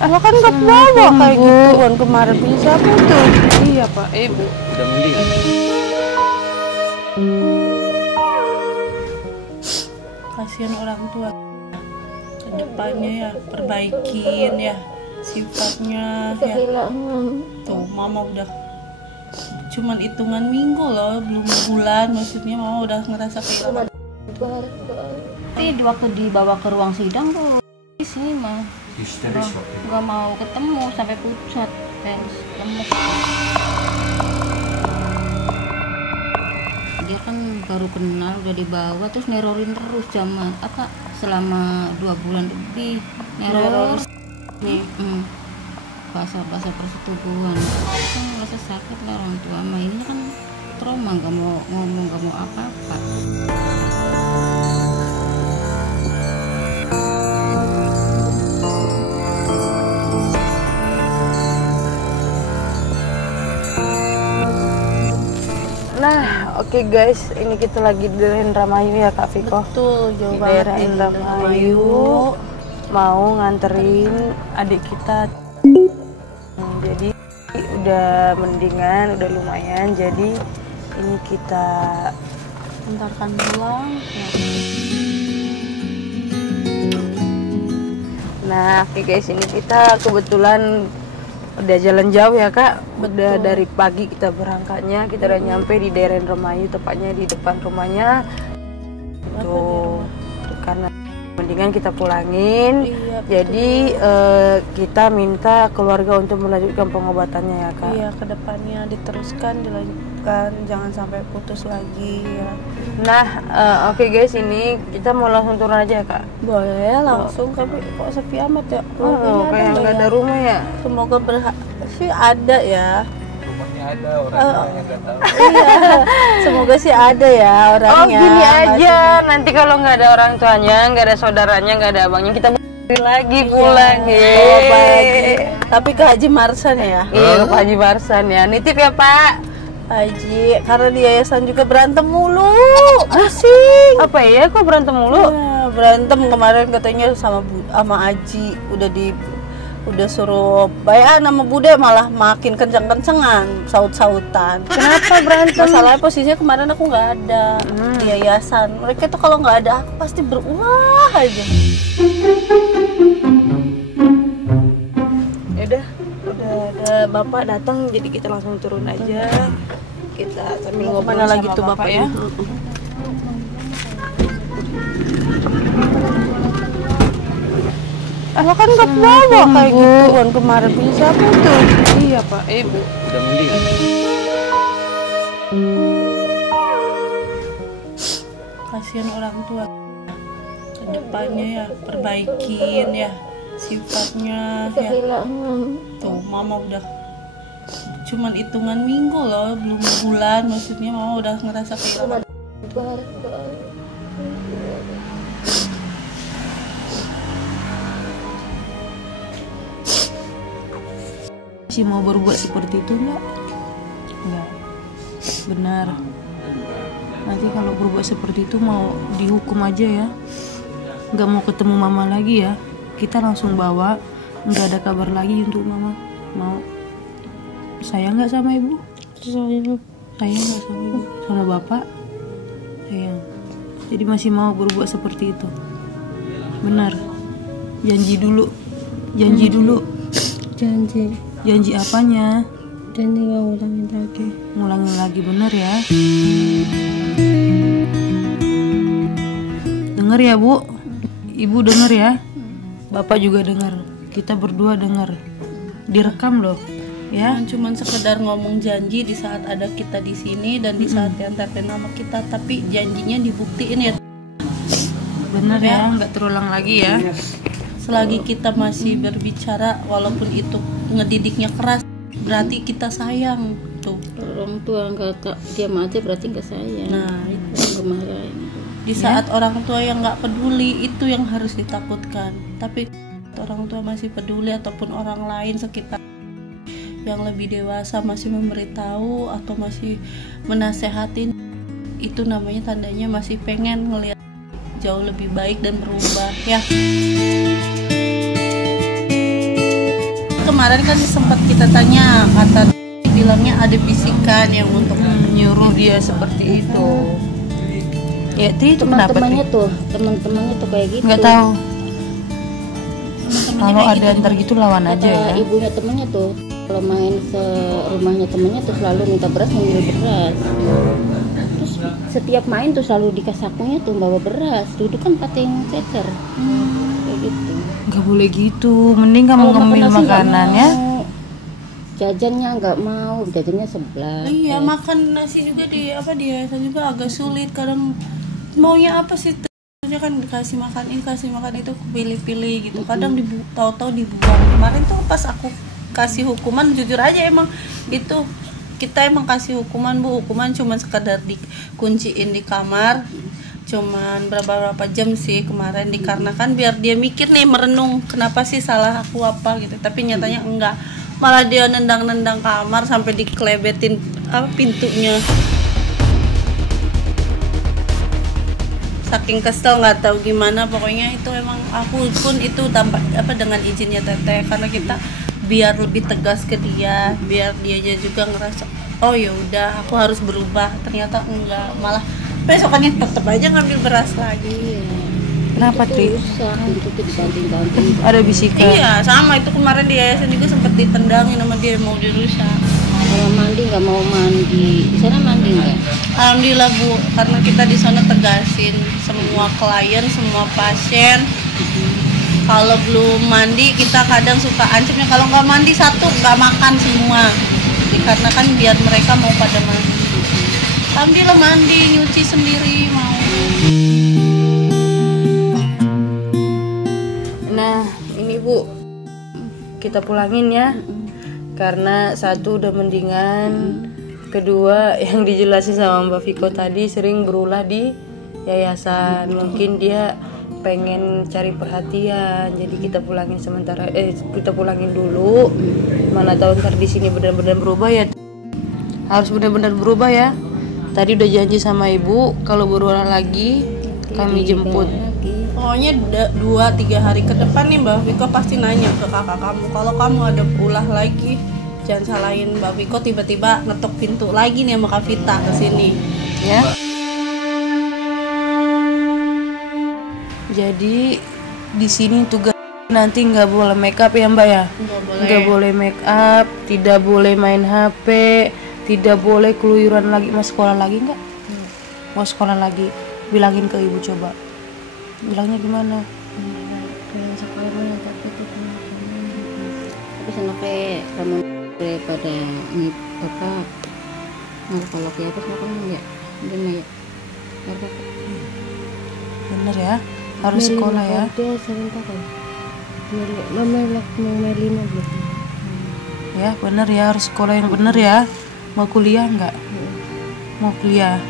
Lo kan gak bawa kayak gituan kemarin punya siapa tuh? Iya Pak, Ibu. Udah mending. Kasihan orang tua. Kedepannya ya perbaikin ya sifatnya ya. Tuh Mama udah cuman hitungan minggu loh, belum bulan, maksudnya Mama udah ngerasa kehilangan. Tapi waktu dibawa ke ruang sidang tuh di sini mah nggak mau ketemu sampai pucat lemes. Dia kan baru kenal udah dibawa terus nerorin terus selama 2 bulan lebih neror nih bahasa persetubuhan kan merasa sakit lah orang tua mah ini kan trauma nggak mau ngomong nggak mau apa-apa. Nah, oke guys, ini kita lagi di daerah Indramayu ya Kak Viko. Betul, jauh Di banget daerah nih, Indramayu mau nganterin adik kita. Jadi udah mendingan, udah lumayan. Jadi ini kita antarkan pulang. Nah, oke guys, ini kita kebetulan udah jalan jauh ya Kak. Udah dari pagi kita berangkatnya, kita udah nyampe di daerah Indramayu, tepatnya di depan rumahnya. Tuh, karena mendingan kita pulangin. Iya, jadi kita minta keluarga untuk melanjutkan pengobatannya ya Kak. Iya, kedepannya diteruskan, dilanjutkan, jangan sampai putus lagi ya. Nah, oke guys, ini kita mau langsung turun aja ya Kak. Boleh langsung, tapi kok sepi amat ya. Kayak nggak ada rumah ya. Semoga sih ada ya. Rumahnya ada, orangnya nggak tahu. Iya, semoga sih ada ya orangnya. Oh gini aja, nanti kalau nggak ada orang tuanya, nggak ada saudaranya, nggak ada abangnya, kita lagi pulang ya. Tapi ke Haji Marsan ya? Iya, ke Haji Marsan ya. Nitip ya Pak. Haji, karena di yayasan juga berantem mulu. Pusing. Apa ya? Kok berantem mulu? Ya, berantem kemarin katanya sama Haji, udah suruh bayan sama Bude malah makin kenceng-kencengan, saut-sautan. Kenapa berantem? Masalahnya posisinya kemarin aku nggak ada di yayasan. Mereka tuh kalau nggak ada aku pasti berulah aja. Udah ada bapak datang, jadi kita langsung turun aja. Kita sambil ngobrol sama lagi tuh bapak ya. Lo kan gak bawa kayak gituan kemarin punya siapa tuh? Iya Pak, Ibu. Udah mending. Kasihan orang tua. Kedepannya ya perbaikin ya sifatnya ya. Tuh Mama udah cuman hitungan minggu loh, belum bulan, maksudnya Mama udah ngerasa kehilangan. Masih mau berbuat seperti itu enggak? Enggak. Benar. Nanti kalau berbuat seperti itu mau dihukum aja ya. Enggak mau ketemu Mama lagi ya. Kita langsung bawa, enggak ada kabar lagi untuk Mama. Mau sayang enggak sama Ibu? Sayang. Sayang enggak sama Ibu? Sama Bapak? Sayang. Jadi masih mau berbuat seperti itu. Benar. Janji dulu. Janji dulu. Janji. Janji apanya? Janji nggak ngulangin lagi. Ngulangin lagi, bener ya? Dengar ya Bu? Ibu denger ya? Bapak juga denger. Kita berdua denger. Direkam loh, ya? Cuman sekedar ngomong janji di saat ada kita di sini dan di saat diantarkan nama kita, tapi janjinya dibuktiin ya. Bener ya? Nggak terulang lagi ya? Selagi kita masih berbicara, walaupun itu ngedidiknya keras, berarti kita sayang tuh. Orang tua nggak diam aja berarti nggak sayang. Nah itu kemarin di saat orang tua yang nggak peduli, itu yang harus ditakutkan. Tapi orang tua masih peduli ataupun orang lain sekitar yang lebih dewasa masih memberitahu atau masih menasehatin, itu namanya tandanya masih pengen ngelihat jauh lebih baik dan berubah ya. kemarin kan sempat kita tanya, kata bilangnya ada bisikan yang untuk menyuruh dia seperti itu. Ya, itu teman-temannya tuh kayak gitu. Nggak tahu. Kalau ada antar gitu lawan aja ya. Ibunya temennya tuh kalau main ke rumahnya temennya tuh selalu minta beras, ngambil beras. Terus setiap main tuh selalu dikasih sakunya tuh bawa beras. Duduk kan pating cecer. Kayak gitu. Nggak boleh gitu. Mending kamu ngambil makanannya. Jajannya nggak mau, jajannya sebelah. Iya, makan nasi juga dia juga agak sulit. Kadang maunya apa sih? Kan dikasih makan ini, kasih makan itu, pilih-pilih gitu. Kadang tahu-tahu dibuang. Kemarin tuh pas aku kasih hukuman, jujur aja emang itu kita emang kasih hukuman Bu, hukuman cuma sekadar dikunciin di kamar. Cuman berapa jam sih kemarin, dikarenakan biar dia mikir nih, merenung kenapa sih salah aku apa gitu. Tapi nyatanya enggak. Malah dia nendang-nendang kamar sampai dikelebetin pintunya. Saking kesel, nggak tahu gimana, pokoknya itu emang aku pun itu tampak dengan izinnya Teteh, karena kita biar lebih tegas ke dia, biar dia juga ngerasa oh ya udah aku harus berubah. Ternyata enggak, malah besokannya tetap aja ngambil beras lagi. Kenapa Tri? Ada bisikan? Iya, sama itu kemarin di yayasan juga sempat ditendangin sama dia, mau dirusak. Kalau mandi nggak mau mandi, di sana mandi nggak? Alhamdulillah Bu, karena kita di sana tegasin semua klien, semua pasien. Kalau belum mandi kita kadang suka ancamnya kalau nggak mandi satu nggak makan semua. Dikarenakan biar mereka mau pada mandi. Alhamdulillah mandi, nyuci sendiri mau. Nah, ini Bu, kita pulangin ya. Karena satu udah mendingan, kedua yang dijelasin sama Mbak Viko tadi sering berulah di yayasan. Mungkin dia pengen cari perhatian, jadi kita pulangin sementara. Kita pulangin dulu. Mana tahu ntar di sini benar-benar berubah ya. Harus benar-benar berubah ya. Tadi udah janji sama Ibu kalau berulah lagi kami jemput. Pokoknya 2-3 hari ke depan nih Mbak Viko pasti nanya ke kakak kamu, kalau kamu ada ulah lagi jangan salahin Mbak Viko tiba-tiba ngetok pintu lagi nih sama Kak Vita kesini ya. Jadi di sini tugas nanti nggak boleh make up ya Mbak ya? Nggak boleh make up, tidak boleh main HP, tidak boleh keluyuran lagi. Mau sekolah lagi nggak? Mau sekolah lagi? Bilangin ke Ibu coba. Bilangnya gimana? Pengen sekolah mana tapi sampai kamu daripada ini bapak kalau kayak apa makan ya bener ya bener ya, harus sekolah ya. Dia sebentar kan mama mau Melina belum Ya bener ya, harus sekolah yang bener ya. Mau kuliah nggak? Mau kuliah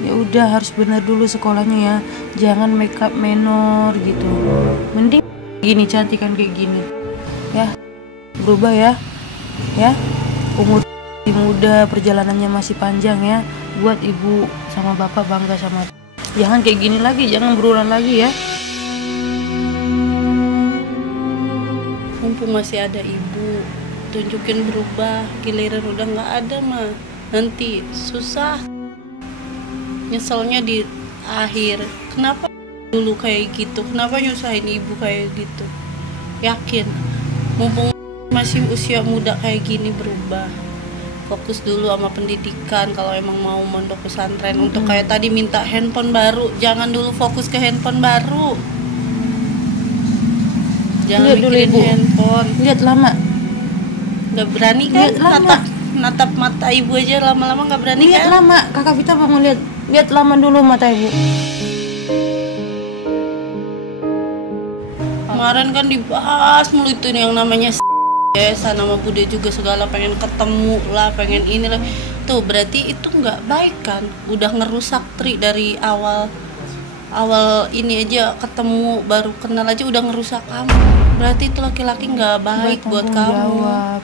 ya udah harus bener dulu sekolahnya ya, jangan make up menor gitu. Mending gini, cantikan kayak gini ya, berubah ya. Ya, umur masih muda, perjalanannya masih panjang ya. Buat Ibu sama Bapak bangga sama. Jangan kayak gini lagi, jangan berulang lagi ya. Mumpung masih ada Ibu, tunjukin berubah. Giliran udah nggak ada mah nanti susah. Nyeselnya di akhir. Kenapa dulu kayak gitu? Kenapa nyusahin Ibu kayak gitu? Yakin, mumpung masih usia muda kayak gini berubah. Fokus dulu sama pendidikan kalau emang mau mondok pesantren. Untuk kayak tadi minta handphone baru, jangan dulu fokus ke handphone baru. Jangan mikirin handphone. Lihat lama. Nggak berani kan? Natap mata Ibu aja lama-lama nggak berani. Lihat kan? lama, Kakak Vita mau ngeliat. Lihat lama dulu mata Ibu. Kemarin kan dibahas mulu itu yang namanya Desa, nama Bude juga segala pengen ketemu lah, pengen ini lah. Tuh berarti itu nggak baik kan? Udah ngerusak Tri dari awal ini aja ketemu baru kenal aja udah ngerusak kamu. Berarti itu laki-laki nggak baik buat kamu. Jawab.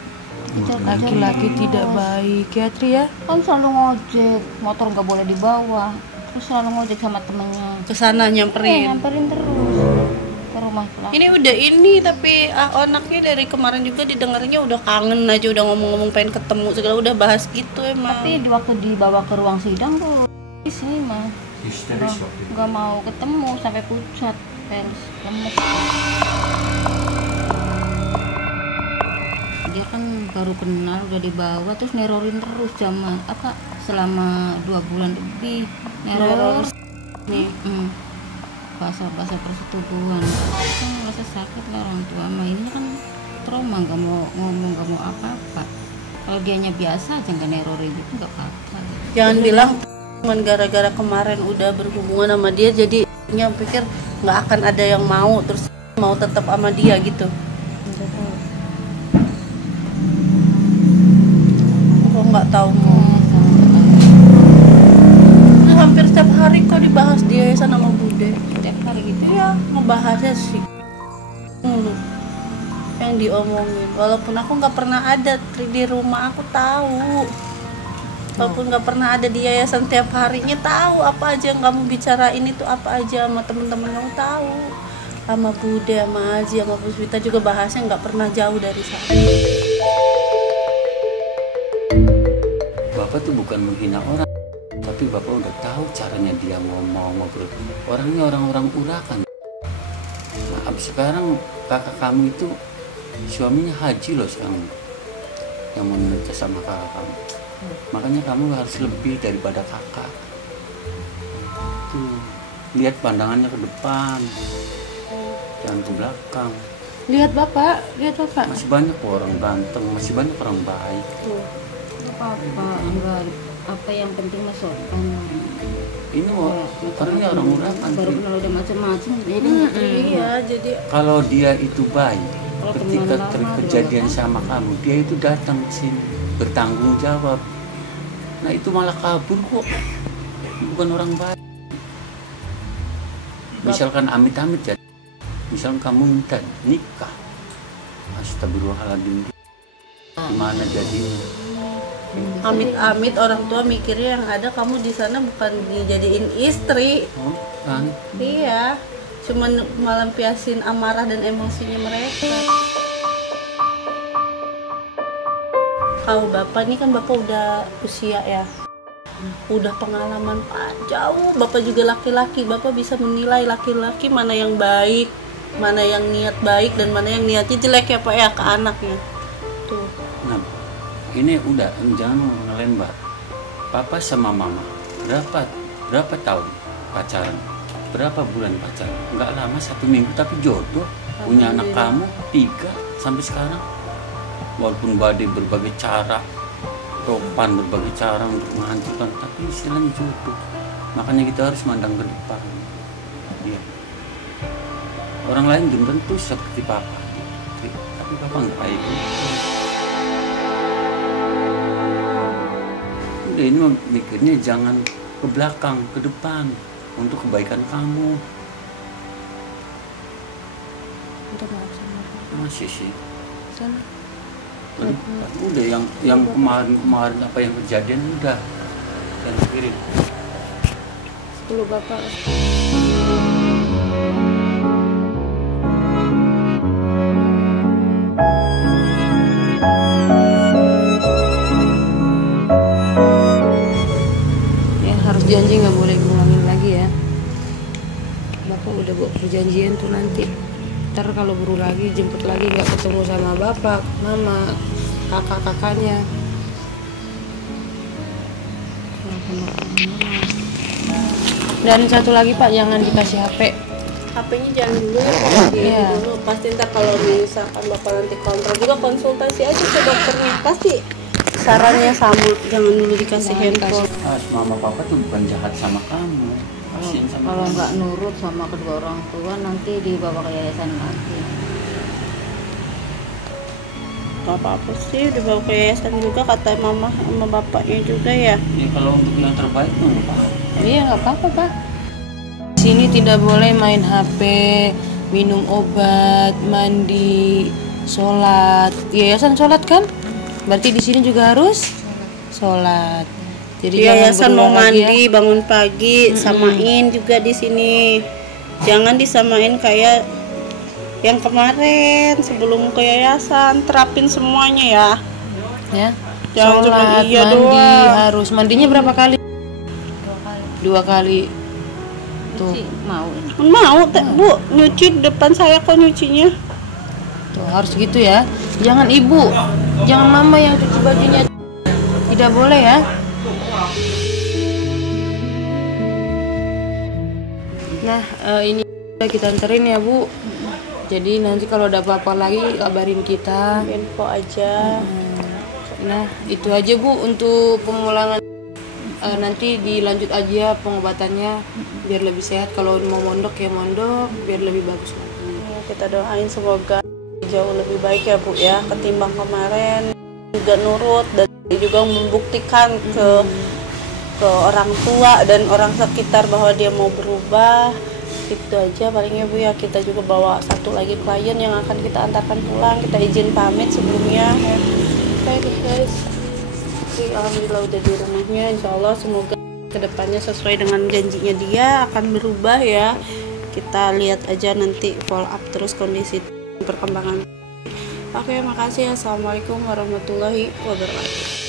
Laki-laki tidak baik ya Tri ya. Kan selalu ngojek, motor nggak boleh dibawa, terus selalu ngojek sama temennya. Kesana nyamperin. Nyamperin terus ke rumah rumah pelaku. Ini udah ini tapi anaknya dari kemarin juga didengarnya udah kangen aja, udah ngomong-ngomong pengen ketemu segala, udah bahas gitu emang. Tapi waktu dibawa ke ruang sidang tuh sih mah nggak mau ketemu sampai pucat, terus lemes. Dia kan baru kenal udah dibawa terus nerorin terus selama 2 bulan lebih neror nih. Bahasa persetubuhan kan rasa sakit lah orang tua mah, ini kan trauma, nggak mau ngomong, nggak mau apa-apa. Kalau dianya biasa aja nggak nerorin itu nggak apa-apa. Jangan bilang cuman gara-gara kemarin udah berhubungan sama dia jadi pikir nggak akan ada yang mau, terus mau tetap sama dia gitu. Kok nggak tahu mau. Hampir setiap hari kok dibahas dia sama Bude. Setiap hari gitu Iya, ngebahasnya sih yang diomongin. Walaupun aku nggak pernah ada di rumah, aku tahu. Walaupun nggak pernah ada di yayasan tiap harinya, tahu apa aja yang kamu bicarain itu apa aja sama temen-temen kamu tahu. Sama Bude, sama Aji, sama Puspita juga bahasnya nggak pernah jauh dari sana. Bapak tuh bukan menghina orang, tapi Bapak udah tahu caranya dia ngobrol. Orangnya orang-orang urakan. Nah, abis sekarang kakak kamu itu suaminya haji loh sekarang, yang mau menikah sama kakak kamu. Makanya kamu harus lebih daripada kakak. Tuh, lihat pandangannya ke depan, jangan ke belakang. Lihat bapak. Masih banyak orang ganteng, masih banyak orang baik. apa enggak apa yang penting masuk Ini orangnya orang urakan. baru kenal udah macam-macam jadi Iya, jadi Kalau dia itu baik, Kalau ketika teman lama, kejadian sama kamu, dia itu datang ke sini bertanggung jawab. Nah itu malah kabur kok, bukan orang baik. Misalkan amit-amit ya, misalkan kamu minta nikah, astagfirullahaladzim, gimana jadinya? amit-amit orang tua mikirnya yang ada kamu di sana bukan dijadiin istri. Oh, kan? Iya, cuman melampiasin amarah dan emosinya mereka. Kalau bapak ini kan bapak udah usia ya, udah pengalaman jauh. Bapak juga laki-laki, bapak bisa menilai laki-laki mana yang baik, mana yang niat baik dan mana yang niatnya jelek ya pak ya ke anaknya. Tuh. Nah, ini udah jangan ngelembak. Papa sama mama berapa tahun pacaran? Berapa bulan pacaran? Enggak lama, 1 minggu, tapi jodoh. Punya anak kamu 3 sampai sekarang. Walaupun badai berbagai cara, topan berbagai cara untuk menghancurkan, tapi istilahnya jodoh. Makanya kita harus mandang ke depan. Iya. Orang lain belum tentu seperti papa, tapi papa enggak kayak gitu. Udah, ini mikirnya jangan ke belakang, ke depan, untuk kebaikan kamu. Masih sih. Udah yang kemarin apa yang kejadian udah jangan pikirin. 10 bapak. Janji nggak boleh ngulangin lagi ya. Bapak udah buat perjanjian tuh nanti. Ntar kalau beru lagi jemput lagi nggak ketemu sama bapak, mama, kakak-kakaknya. Dan satu lagi Pak, jangan dikasih HP. HP-nya jangan dulu, Iya. dulu. Pasti ntar kalau misalkan bapak nanti kontrol juga konsultasi aja ke dokternya. Pasti sarannya sama, jangan dulu dikasih handphone. Mama papa tuh bukan jahat sama kamu, kasihan sama kalau kamu. nggak nurut sama kedua orang tua nanti dibawa ke yayasan lagi. Gak apa-apa sih, dibawa ke yayasan juga kata mama sama bapaknya juga ya. Ya kalau untuk yang terbaik tuh nggak apa-apa. Iya nggak apa-apa Pak. Sini tidak boleh main HP, minum obat, mandi, sholat. Yayasan sholat kan? Berarti di sini juga harus sholat. Jadi Yayasan mau berulang lagi mandi, bangun pagi, samain juga di sini. Jangan disamain kayak yang kemarin sebelum ke yayasan, terapin semuanya ya. Ya. Jangan cuma Sholat, iya mandi doang. harus. Mandinya berapa kali? 2 kali. Tuh. Mau Bu, nyuci depan saya kok nyucinya. Tuh harus gitu ya. Jangan ibu, jangan mama yang cuci bajunya. Tidak boleh ya. Nah, ini udah kita anterin ya Bu. Jadi nanti kalau ada apa-apa lagi kabarin kita. Info aja. Nah, itu aja Bu untuk pemulangan. Nanti dilanjut aja pengobatannya biar lebih sehat. Kalau mau mondok ya mondok biar lebih bagus lagi. Kita doain semoga jauh lebih baik ya Bu ya, ketimbang kemarin. Juga nurut dan juga membuktikan ke orang tua dan orang sekitar bahwa dia mau berubah. Itu aja palingnya Bu ya. Kita juga bawa satu lagi klien yang akan kita antarkan pulang. Kita izin pamit sebelumnya. Oke guys, alhamdulillah udah di rumahnya. Insya Allah semoga kedepannya sesuai dengan janjinya dia akan berubah ya. Kita lihat aja nanti follow up terus kondisi perkembangan. Oke, makasih. Assalamualaikum warahmatullahi wabarakatuh.